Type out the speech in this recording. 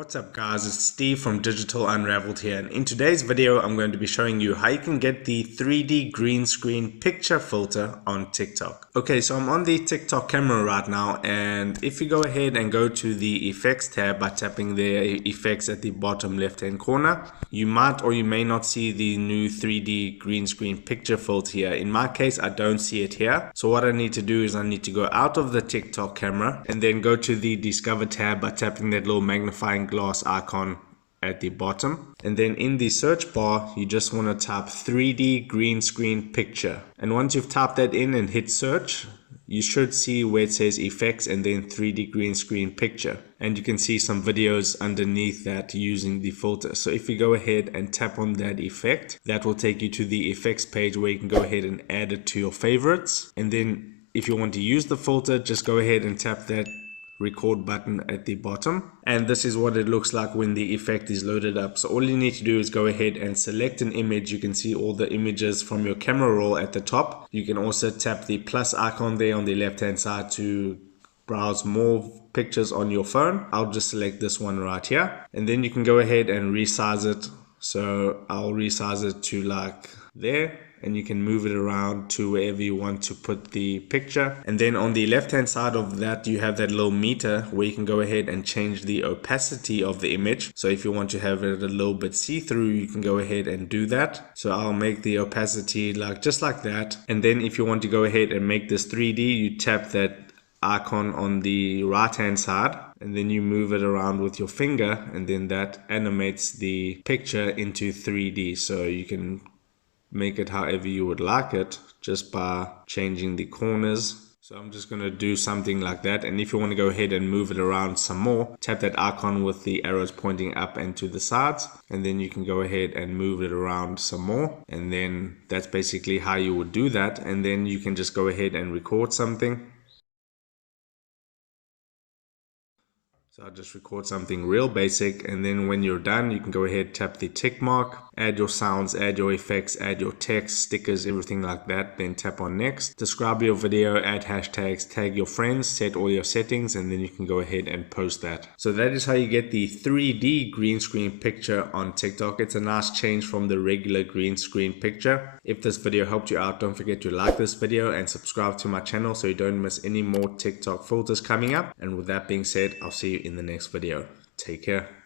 What's up guys, it's Steve from Digital Unraveled here, and in today's video I'm going to be showing you how you can get the 3D green screen picture filter on TikTok. Okay, so I'm on the TikTok camera right now, and if you go ahead and go to the effects tab by tapping the effects at the bottom left hand corner, you might or you may not see the new 3D green screen picture filter here. In my case, I don't see it here. So what I need to do is I need to go out of the TikTok camera and then go to the Discover tab by tapping that little magnifying glass icon at the bottom, and then in the search bar you just want to type 3D green screen picture, and once you've typed that in and hit search, you should see where it says effects and then 3D green screen picture, and you can see some videos underneath that using the filter. So if you go ahead and tap on that effect, that will take you to the effects page where you can go ahead and add it to your favorites, and then if you want to use the filter, just go ahead and tap that record button at the bottom, and this is what it looks like when the effect is loaded up. So all you need to do is go ahead and select an image. You can see all the images from your camera roll at the top. You can also tap the plus icon there on the left hand side to browse more pictures on your phone. I'll just select this one right here, and then you can go ahead and resize it. So I'll resize it to like there, and you can move it around to wherever you want to put the picture. And then on the left hand side of that, you have that little meter where you can go ahead and change the opacity of the image. So if you want to have it a little bit see-through, you can go ahead and do that. So I'll make the opacity like just like that. And then if you want to go ahead and make this 3D, you tap that icon on the right hand side, and then you move it around with your finger, and then that animates the picture into 3D. So you can make it however you would like it just by changing the corners. So I'm just going to do something like that, and if you want to go ahead and move it around some more, tap that icon with the arrows pointing up and to the sides, and then you can go ahead and move it around some more, and then that's basically how you would do that. And then you can just go ahead and record something. So I'll just record something real basic, and then when you're done, you can go ahead, tap the tick mark, add your sounds, add your effects, add your text, stickers, everything like that. Then tap on next, describe your video, add hashtags, tag your friends, set all your settings, and then you can go ahead and post that. So that is how you get the 3D green screen picture on TikTok. It's a nice change from the regular green screen picture. If this video helped you out, don't forget to like this video and subscribe to my channel so you don't miss any more TikTok filters coming up. And with that being said, I'll see you in the next video. Take care.